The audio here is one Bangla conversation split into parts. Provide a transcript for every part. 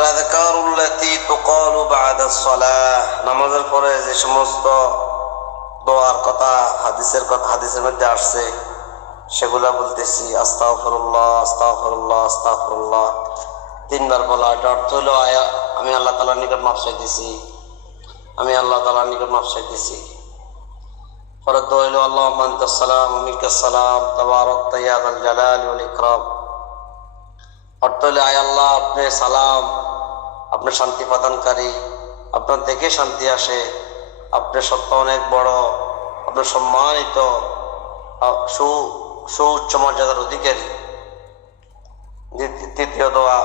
আল আযকারুল্লাতী তুকালু বা'দাস সালাহ, নামাজের পরে যে সমস্ত দোয়ার কথা হাদিসের মধ্যে আসছে সেগুলা বলতেছি। আস্তাগফিরুল্লাহ আস্তাগফিরুল্লাহ আস্তাগফিরুল্লাহ তিনবার বলা। এটা অর্থ হলো আমি আল্লাহ তাআলার নিকট মাফ চাইতেছি, আমি আল্লাহ তাআলার নিকট মাফ চাইতেছি। পরের দোয়া হলো আল্লাহুম্মা আনতাস সালাম ওয়া মিনকাস সালাম তাবারাকতা ইয়া যাল জালালি ওয়াল ইকরাম। অর্থ হলো আয় আল্লাহ, আপনি সালাম, আপনি শান্তি প্রদানকারী, আপনার থেকে শান্তি আসে, আপনি সত্য অনেক বড়, আপনি সম্মানিত, সুউচ্চ মর্যাদার অধিকারী। তৃতীয় দোয়া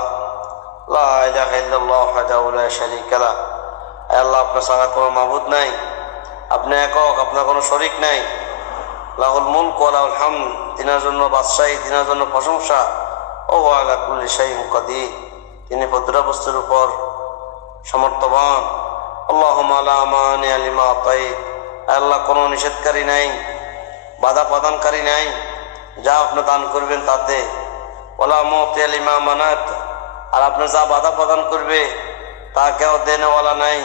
লা ইলাহা ইল্লাল্লাহ ওয়াহদাহু লা শারীকা লাহ, আল্লাহ আপনার ছাড়া কোনো মাবুদ নাই, আপনি একক, আপনার কোনো শরীক নাই। লাহুল মুলক ওয়া লাহুল হামদ, তিনার জন্য বাদশাহী, তিনার জন্য প্রশংসা। ও আলা কুল্লি শাইইন কাদির, তিনি প্রতিটা বস্তুর উপর সমর্থবান। আল্লাহুম্মা লা মানিআ লিমা আতাইত, আল্লাহ কোনো নিষেধকারী নাই, বাধা প্রদানকারী নাই, যা আপনি দান করবেন তাতে। ওয়ালা মুতিআ লিমা মানাত, আর আপনি যা বাধা প্রদান করবে তা কেউ দেনেওয়ালা নাই,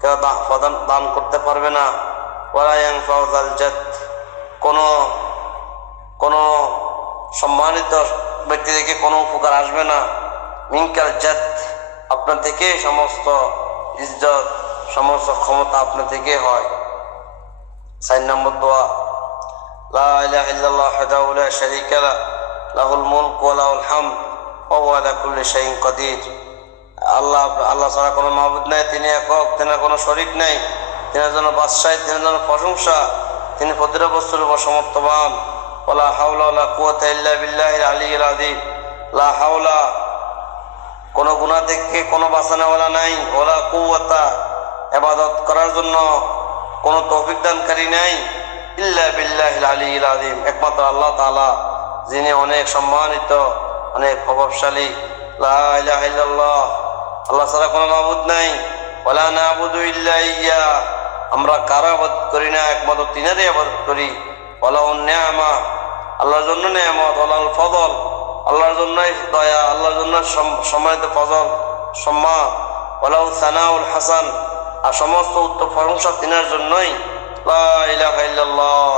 কেউ দান করতে পারবে না। ওয়ালা ইয়ানফাউ যাল জাদ, কোনো সম্মানিত ব্যক্তি থেকে কোনো উপকার আসবে না। মিনকাল জাদ, আপনার থেকে সমস্ত ইজ্জত, সমস্ত ক্ষমতা আপনার থেকে হয়। 4 নম্বর দোয়া লা ইলাহা ইল্লাল্লাহ ওয়াহদাহু লা শারীকা লাহ লাহুল মুলক ওয়া লাহুল হামদ ওয়া হুয়া আলা কুল্লি শাইইন কাদির। আল্লাহ ছাড়া কোনো মাবুদ নাই, তিনি একক, তেনার কোনো শরীক নাই, তেনার জন্য বাদশাহী, তেনার জন্য প্রশংসা, তিনি প্রতিটা বস্তুর উপর সমর্থবান। ওয়ালা হাওলা ওয়ালা কুওয়াতা ইল্লা বিল্লাহিল আলিয়্যিল আযীম, লা হাওলা, কোনো গুনাহ থেকে কোনো বাঁচানোওয়ালা নাই, ওয়ালা কুওয়াতা, ইবাদত করার জন্য কোনো তৌফিক দানকারী নাই, ইল্লা বিল্লাহিল আলিয়্যিল আযীম, একমাত্র আল্লাহ তাআলা, যিনি অনেক সম্মানিত, অনেক প্রভাবশালী। লা ইলাহা ইল্লাল্লাহ, আল্লাহ ছাড়া কোনো মাবুদ নাই। ওয়ালা না'বুদু ইল্লা ইয়্যা, আমরা কারো ইবাদত করি না, একমাত্র তিনারই ইবাদত করি। ওয়ালাহুন নি'মা, আল্লাহর জন্য নেয়ামত। ওয়ালাহুল ফদল, আল্লাহর জন্যই দয়া, আল্লাহর জন্য সম্মানিত ফজল, সম্মান। ওয়ালাহু সানাউল হাসান, আর সমস্ত উত্তম প্রশংসা তিনার জন্যই। লা ইলাহা ইল্লাল্লাহ,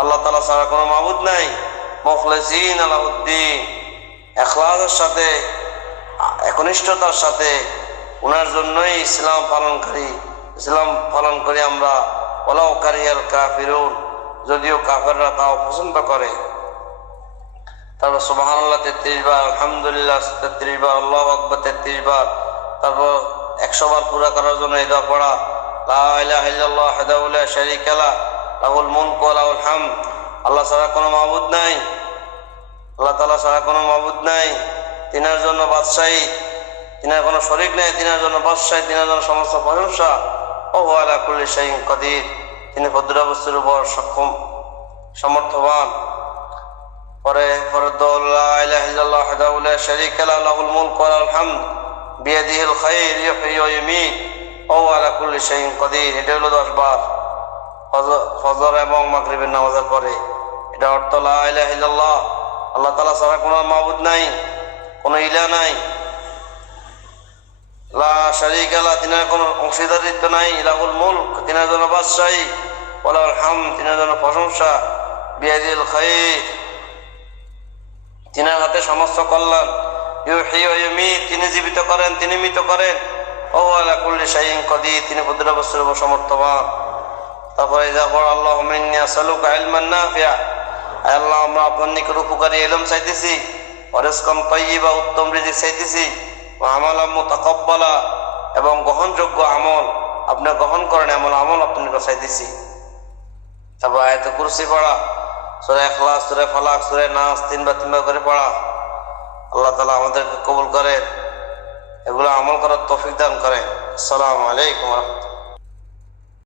আল্লাহ তাআলা ছাড়া কোনো মাবুদ নাই। মুখলিসিন লাহুদ্দিন, ইখলাসের সাথে, একনিষ্ঠতার সাথে ওনার জন্যই ইসলাম পালন করি আমরা। ওয়ালাউ কারিহাল কাফিরুন, যদিও কাফেররা তাও পছন্দ করে। তারপর সুবহানাল্লাহ 33 বার, আলহামদুলিল্লাহ 33 বার, আল্লাহু আকবার 33 বার। তারপর 100 বার পুরা করার জন্য এই দোয়া পড়া, লা ইলাহা ইল্লাল্লাহ ওয়াহদাহু লা শারীকা লাহ লাহুল মুলক ওয়া লাহুল হামদ, আল্লাহ ছাড়া কোনো মাবুদ নাই, আল্লাহ তাআলা ছাড়া কোনো মাবুদ নাই, তিনার জন্য বাদশাহী, তিনার কোনো শরীক নাই, তিনার জন্য বাদশাহী, তিনার জন্য সমস্ত প্রশংসা। ও হুয়া আলা কুল্লি শাইইন কাদির, তিনি প্রতিটা বস্তুর উপর সক্ষম, সমর্থবান। পরে দোয়া লা ইলাহা ইল্লাল্লাহ ওয়াহদাহু লা শারীকা লাহু লাহুল মুলক ওয়া লাহুল হামদ বিয়াদিহিল খায়র ইহয়ি ওয়া ইউমীত ওয়া হুয়া আলা কুল্লি শাইইন কাদির। এটা হলো 10 বার ফজর এবং মাগরিবের নামাজের পরে। এটা অর্থ লা ইলাহা ইল্লাল্লাহ, আল্লাহ তাআলা ছাড়া কোনো মাবুদ নাই, কোনো ইলাহ নাই। লা শারীকা লাহু, তিনার কোনো অংশীদারিত্ব নাই। লাহুল মুলক, তিনার জন্য বাদশাহী। ওয়া লাহুল হামদ, তিনার জন্য প্রশংসা। বিয়াদিহিল খায়র, তিনার হাতে সমস্ত কল্যাণ। ইউহয়ি ওয়া ইউমীত, তিনি জীবিত করেন, তিনি মৃত করেন। ওয়া হুয়া আলা কুল্লি শাইইন কাদির, তিনি প্রতিটা বস্তুর উপর সমর্থবান। তারপরে আল্লাহুম্মা ইন্নী আসআলুকা ইলমান নাফিআ, আল্লাহ আমরা আপনার নিকট উপকারী ইলম চাইতেছি, ওয়া রিজকান তাইয়্যিবা, উত্তম রিজিক চাইতেছি, ওয়া আমালাম মুতাকাব্বালা, এবং গ্রহণযোগ্য আমল, আপনি গ্রহণ করেন এমন আমল আপনার নিকট চাইতেছি। তারপর আয়াতুল কুরসি পড়া, সূরা ইখলাস, সূরা ফালাক, সূরা নাস 3 বার করে পড়া। আল্লাহ তাআলা আমাদেরকে কবুল করেন, এগুলো আমল করার তৌফিক দান করেন। আসসালামু আলাইকুম ওয়া রাহমাতুল্লাহ।